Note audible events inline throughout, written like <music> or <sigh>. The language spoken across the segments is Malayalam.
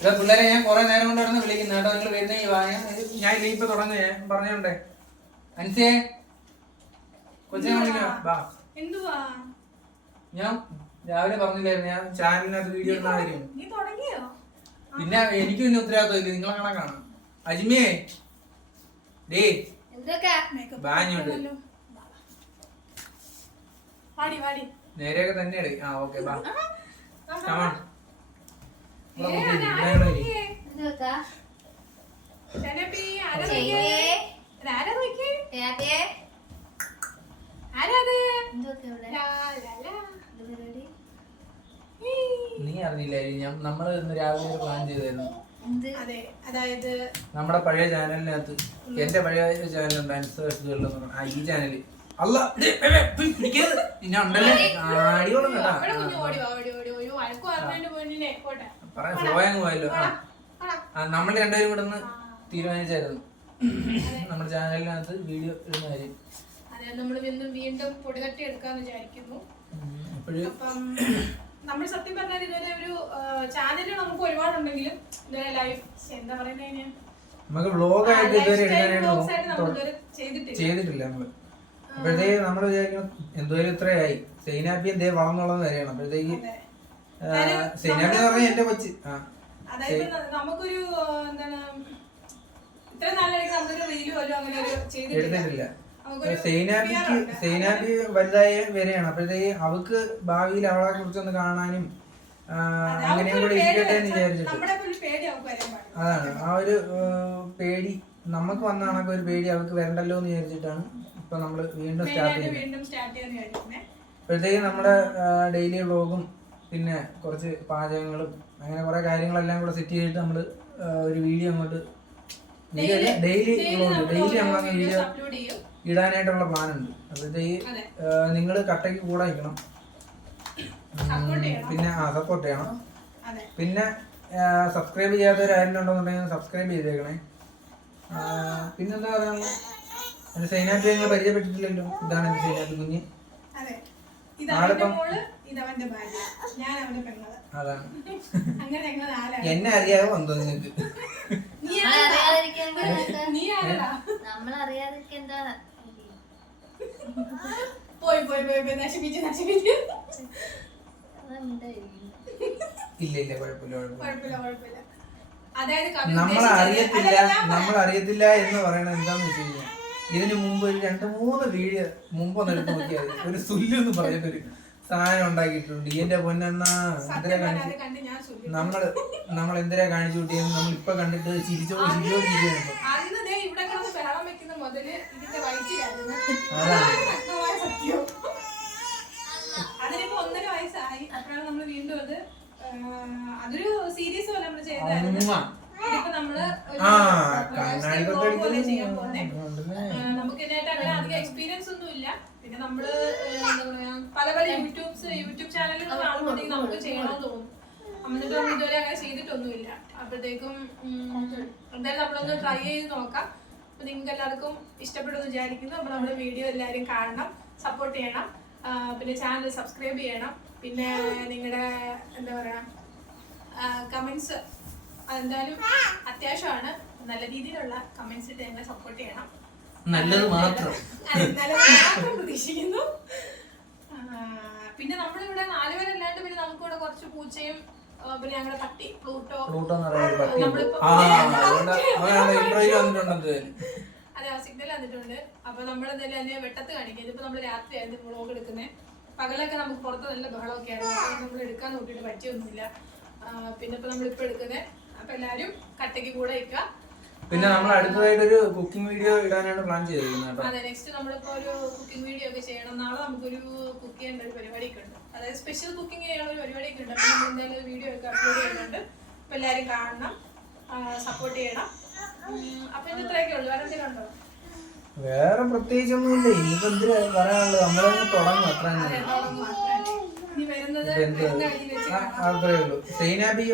ഇവിടെ പിള്ളേരെ ഞാൻ കുറെ നേരം കൊണ്ട് നടന്ന് വിളിക്കുന്നു കേട്ടോ. നിങ്ങൾ വരുന്ന ഈ വായ ഞാൻ ഇനി ഇപ്പൊ തുടങ്ങുക ഞാൻ പറഞ്ഞോണ്ടേ അനുസേ കൊച്ചിനെ വിളിക്കാം വാ. എന്തുവാ? ഞാൻ രാവിലെ പറഞ്ഞില്ലായിരുന്നു. ഞാൻ ചാനലിനകത്ത് വീഡിയോ ഇടുന്ന കാര്യം നീ തുടങ്ങിയോ? പിന്നെ എനിക്ക് പിന്നെ ഉത്തരവാദിത്വം ഇല്ല. നിങ്ങളെ കണക്കാണ് അജിമേ ഡേ എന്തൊക്കെ? മേക്കപ്പ് ബാഞ്ഞോട്ട് വാടി വാടി. നേരെയൊക്കെ തന്നെയാണ്. ആ ഓക്കെ ബാ. കമാൺ നീ അറിഞ്ഞില്ലായിരുന്നു നമ്മൾ ഇന്ന് രാവിലെ ഒരു പ്ലാൻ ചെയ്തായിരുന്നു അതെ അതായത് നമ്മുടെ പഴയ ചാനലിനകത്ത് എന്റെ പഴയ ചാനലുണ്ട് അനുസരിച്ചുള്ള ആ ഈ ചാനൽ അല്ല ഞാൻ ഉണ്ടല്ലേ. അടിയോളം കേട്ടാ പറയാൻ സ്ലോയങ്ങ് പോയല്ലോ. ആ. നമ്മൾ രണ്ടുപേരും ഇവിടെ നിന്ന് തീരുമാനിച്ചായിരുന്നു. നമ്മുടെ ചാനലിനകത്ത് വീഡിയോ ഇടുന്ന കാര്യം. നമ്മൾ വീണ്ടും വീണ്ടും പൊടിതട്ടി എടുക്കാന്ന് വിചാരിക്കുന്നു. അപ്പോഴ് അപ്പം നമ്മൾ സത്യം പറഞ്ഞാൽ ഇതുവരെ ഒരു ചാനൽ നമുക്ക് ഒരുപാടുണ്ടെങ്കിലും ഇതുവരെ ലൈഫ് എന്താ നമുക്ക് ആയിട്ട് ഇതുവരെ ചെയ്തിട്ടില്ല. അപ്പോഴത്തേക്ക് നമ്മൾ വിചാരിക്കണം എന്തോരം ഇത്രയായി. സൈനാപ്പി എന്തേ വളർന്നുള്ളത് വരെയാണ്. അപ്പോഴത്തേക്ക് അതെ. സൈനാപ്പി എന്ന് പറഞ്ഞാൽ എന്റെ കൊച്ച്. ആ അതായത് ന- നമുക്കൊരു എന്താണ് ഇത്ര നമുക്കൊരു റീൽ അങ്ങനെ ഒരു ചെയ്തിട്ടില്ല. വലുതായി വരെയാണ് അപ്പോഴത്തേക്ക് അവക്ക് ഭാവിയിൽ അവളെ കുറിച്ചൊന്ന് കാണാനും അങ്ങനെയും കൂടെ ഇരിക്കട്ടെ എന്ന് വിചാരിച്ചിട്ട്. അതാണ്. ആ ഒരു പേടി നമുക്ക് വന്ന കണക്ക് ഒരു പേടി അവക്ക് വരണ്ടല്ലോ എന്ന് വിചാരിച്ചിട്ടാണ് ഇപ്പൊ നമ്മൾ വീണ്ടും സ്റ്റാർട്ട് ചെയ്യുന്നത്. അപ്പോഴത്തേക്ക് നമ്മുടെ ഡെയിലി വ്ളോഗും പിന്നെ കുറച്ച് പാചകങ്ങളും അങ്ങനെ കുറെ കാര്യങ്ങളെല്ലാം കൂടെ സെറ്റ് ചെയ്തിട്ട് നമ്മൾ ഒരു വീഡിയോ അങ്ങോട്ട് ഡെയിലി ഡെയിലി നമ്മളങ്ങനെ വീഡിയോ ഇടാനായിട്ടുള്ള പ്ലാനുണ്ട്. ഉണ്ട് ഈ നിങ്ങൾ കട്ടയ്ക്ക് കൂടെ നിൽക്കണം. പിന്നെ ആ സപ്പോർട്ട് ചെയ്യണം. പിന്നെ സബ്സ്ക്രൈബ് ചെയ്യാത്തവരാരെങ്കിലും ഉണ്ടെന്നുണ്ടെങ്കിൽ സബ്സ്ക്രൈബ് ചെയ്തേക്കണേ. പിന്നെന്താ പറയുക സൈനാറ്റ് നിങ്ങൾ പരിചയപ്പെട്ടിട്ടില്ലല്ലോ? ഇതാണ് എന്റെ സൈനാറ്റ് കുഞ്ഞ്. ഇത് അവന്റെ മോൾ ഇത് അവന്റെ ഭാര്യ. ഞാൻ അവന്റെ പെങ്ങൾ. അതാണ് അങ്ങനെ ഞങ്ങൾ നാലാണ് എന്നെ അറിയാവോ എന്തോ നിങ്ങൾക്ക് നീ നമ്മളെ അറിയാതിരിക്കാൻ എന്താ നീ ആരടാ? നമ്മളറിയാതിരിക്കാൻ എന്താ പോയി പോയി പോയി പോയി. നശിപ്പിച്ച് നശിപ്പിച്ച്. അതെന്തായിരിക്കും ഇല്ല ഇല്ല കുഴപ്പമില്ല കുഴപ്പമില്ല. കുഴപ്പമില്ല കുഴപ്പമില്ല. അതായത് കവി നമ്മൾ ഉദ്ദേശിച്ചത് അറിയത്തില്ല അല്ല, ഞാൻ പറയാം. നമ്മൾ അറിയത്തില്ല എന്ന് പറയണത് എന്താന്ന് വെച്ച് കഴിഞ്ഞാൽ ഇതിന് മുമ്പ് ഒരു രണ്ട് മൂന്ന് വീഡിയോ മുമ്പ് നിനക്ക് നോക്കിയാൽ മതി. ഒരു സുല്ലു എന്ന് പറയുന്നൊരു സാധനം ഉണ്ടാക്കിയിട്ടുണ്ട് എന്റെ പൊന്നെന്നാ എന്തിനാ കാണിച്ചു അത്. നമ്മൾ നമ്മൾ എന്തിനാ കാണിച്ചു കൂട്ടിയെന്ന് നമ്മൾ ഇപ്പൊ കണ്ടിട്ട് ചിരിച്ചോ ചിരിച്ചോ ചിരിച്ചോ അന്ന് ദേ ഇവിടെ കിടന്ന് ബഹളം വെക്കുന്ന മുതൽ ഇതിന്റെ വയറ്റിലായിരുന്നു അതാണ്. അതാണ് നഗ്നമായ സത്യം അതിനിപ്പോ ഒന്നര വയസ്സായി അപ്പോഴാണ് നമ്മൾ വീണ്ടും അത് ആ, അതൊരു സീരീസ് പോലെ നമ്മൾ ചെയ്തായിരുന്നു അമ്മ. ഇതിപ്പോ നമ്മൾ ഒരു ആ professional കണ്ണാടി vlog പോലെ ചെയ്യാൻ പോകുന്നേ കൊണ്ടടിക്കുന്നു ആ, നമുക്ക് ഇതിനായിട്ട് അങ്ങനെ അധികം എക്സ്പീരിയൻസ് ഒന്നും ഇല്ല പിന്നെ നമ്മൾ എന്താ പറയാ പല പല യൂട്യൂബ്സ് യൂട്യൂബ് ചാനലുകൾ കാണുമ്പോഴത്തേക്കും നമുക്ക് ചെയ്യണമെന്ന് തോന്നും. എന്നിട്ട് നമ്മൾ ഇതുവരെ അങ്ങനെ ചെയ്തിട്ടൊന്നുമില്ല. അപ്പോഴത്തേക്കും എന്തായാലും നമ്മളൊന്ന് ട്രൈ ചെയ്ത് നോക്കാം. അപ്പൊ നിങ്ങൾക്ക് എല്ലാവർക്കും ഇഷ്ടപ്പെടുമെന്ന് വിചാരിക്കുന്നു. അപ്പൊ നമ്മുടെ വീഡിയോ എല്ലാവരും കാണണം സപ്പോർട്ട് ചെയ്യണം. പിന്നെ ചാനൽ സബ്സ്ക്രൈബ് ചെയ്യണം. പിന്നെ നിങ്ങളുടെ എന്താ പറയാ കമന്റ്സ് എന്തായാലും അത്യാവശ്യമാണ്. നല്ല രീതിയിലുള്ള ഇട്ട് ഞങ്ങളെ സപ്പോർട്ട് ചെയ്യണം. നല്ലത് മാത്രം. പ്രതീക്ഷിക്കുന്നു. പിന്നെ നമ്മളിവിടെ നാലുപേരല്ലാണ്ട് പിന്നെ നമുക്കിവിടെ കുറച്ച് പൂച്ചയും പിന്നെ ഞങ്ങളുടെ പട്ടി പ്ലൂട്ടോ. പ്ലൂട്ടോ അതെ സിഗ്നൽ വന്നിട്ടുണ്ട് അപ്പൊ നമ്മളെന്തായാലും അതിനെ വെട്ടത്ത് കാണിക്കാം. ഇതിപ്പോ നമ്മൾ രാത്രിയായിരുന്നു വ്ളോഗ് എടുക്കുന്നത് പകലൊക്കെ നമുക്ക് പുറത്ത് നല്ല ബഹളമൊക്കെ ആയിരുന്നു. നമ്മൾ എടുക്കാൻ നോക്കിയിട്ട് പറ്റിയൊന്നുമില്ല. പിന്നെ ഇപ്പൊ നമ്മളിപ്പോ എടുക്കുന്നത് അപ്പൊ എല്ലാരും കട്ടയ്ക്ക് കൂടെ ഇരിക്കുക പിന്നെ നമ്മൾ അടുത്തതായിട്ട് ഒരു കുക്കിംഗ് വീഡിയോ ഇടാനാണ് പ്ലാൻ ചെയ്തിരിക്കുന്നത് കേട്ടോ. അതെ നെക്സ്റ്റ് നമ്മളിപ്പോ ഒരു കുക്കിംഗ് വീഡിയോ ഒക്കെ ചെയ്യണം. നാളെ നമുക്കൊരു കുക്ക് ചെയ്യേണ്ട ഒരു പരിപാടിയൊക്കെ ഉണ്ട്. അതായത് സ്പെഷ്യൽ കുക്കിംഗ് ചെയ്യാനുള്ള ഒരു പരിപാടിയൊക്കെ ഉണ്ട്. അപ്പോൾ നമ്മൾ എന്തായാലും വീഡിയോ ഒക്കെ അപ്ലോഡ് ചെയ്യുന്നുണ്ട്. അപ്പൊ എല്ലാരും കാണണം. സപ്പോർട്ട് ചെയ്യണം. അപ്പോൾ അപ്പൊ ഇത് ഇത്രയൊക്കെ ഉള്ളൂ. വേറെ എന്തെങ്കിലും ഉണ്ടോ? വേറെ പ്രത്യേകിച്ചൊന്നുമില്ല. ഇനിയിപ്പോ എന്തിനാ പറയാനുള്ളത്? നമ്മളൊന്ന് തുടങ്ങും. അത്ര എന്ത് അത്രേ ഉള്ളൂ. സൈനാബി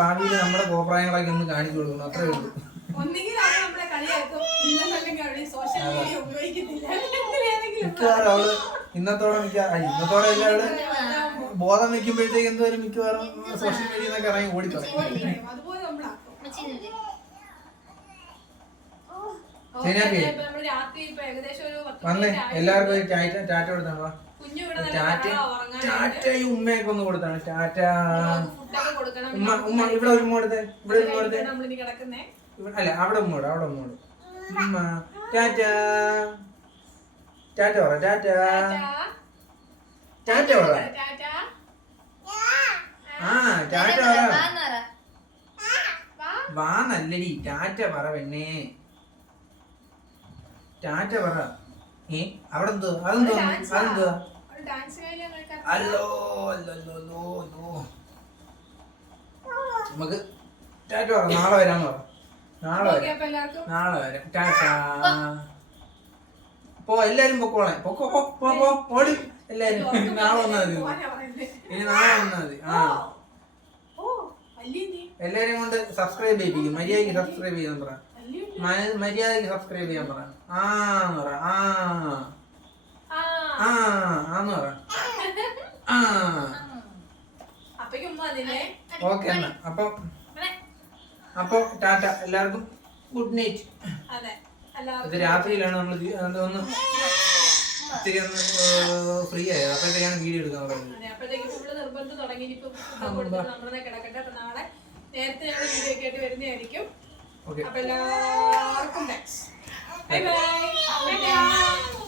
ഭാവിയിൽ നമ്മുടെ കോപ്രായങ്ങളൊക്കെ ഒന്ന് കാണിച്ചു കൊടുക്കുന്നു അത്രേ ഉള്ളൂ. ഒന്നെങ്കിൽ നമ്മളെ കളിയാക്കും സോഷ്യൽ മീഡിയ മിക്കവാറും അവൾ ഇന്നത്തോടെ മിക്ക ഇന്നത്തോടെ അവൾ ബോധം വെക്കുമ്പോഴത്തേക്ക് എന്തോരം മിക്കവാറും സോഷ്യൽ മീഡിയ എന്നൊക്കെ ഇറങ്ങി. അതുപോലെ വന്നേ. ആയി. എല്ലാവർക്കും ഒരു ടാറ്റ ടാറ്റ ടാറ്റയും ഉമ്മയൊക്കെ ഒന്ന് കൊടുത്താണ്. ടാറ്റ. ഉമ്മ ഉമ്മ ഇവിടെ ഒരു ഉമ്മ കൊടുത്തേ ഇവിടെ ഒരു അല്ല അവിടെ ഉമ്മ അവിടെ കൊടു ഉമ്മ. ടാറ്റ. ടാറ്റ പറ ടാറ്റ. ടാറ്റ പറ. ആ ടാറ്റ പറ വാ നല്ലടി ടാറ്റ പറ പെണ്ണേ. ടാറ്റ പറ. ഏ അവിടെ എന്തോ അതെന്തോ അതെന്തോ അല്ലോ അല്ലോ അല്ലോ അല്ലോ നമുക്ക് ടാറ്റ പറ നാളെ വരാന്ന് പറ. നാളെ നാളെ വരെ. ടാറ്റാ. പോ എല്ലാരും പൊക്കോളെ. പൊക്കോ പോ പോ പോ ഓടി. എല്ലാരും. നാളെ വന്നാ മതി. ഇനി നാളെ വന്നാ മതി. ആ. എല്ലാരും കൊണ്ട് സബ്സ്ക്രൈബ് ചെയ്യിപ്പിക്കും. മര്യാദയ്ക്ക് സബ്സ്ക്രൈബ് ചെയ്യാൻ പറ. മര്യാദയ്ക്ക് സബ്സ്ക്രൈബ് ചെയ്യാൻ പറ. ആ പറ. ആ. ആ. ആന്ന് പറ. <laughs> ആ. ഓക്കെ എന്നാ. അപ്പൊ അപ്പൊ ടാറ്റ എല്ലാവർക്കും ഗുഡ് നൈറ്റ്. ഇത് രാത്രിയിലാണ് നമ്മൾ ഒന്ന് ഇത്തിരി ഒന്ന് ഫ്രീ ആയത് അപ്പോഴത്തേക്കാണ് വീഡിയോ എടുക്കാൻ പറയുന്നത് അപ്പോഴത്തേക്ക് ഫുള്ള് നിർബന്ധം തുടങ്ങി നമ്മളെ കിടക്കട്ടെ. അപ്പൊ നാളെ നേരത്തെ ഞങ്ങൾ വീഡിയോ ഒക്കെ ആയിട്ട് വരുന്നതായിരിക്കും. ഓക്കെ. അപ്പൊ എല്ലാവർക്കും ബൈ ബൈ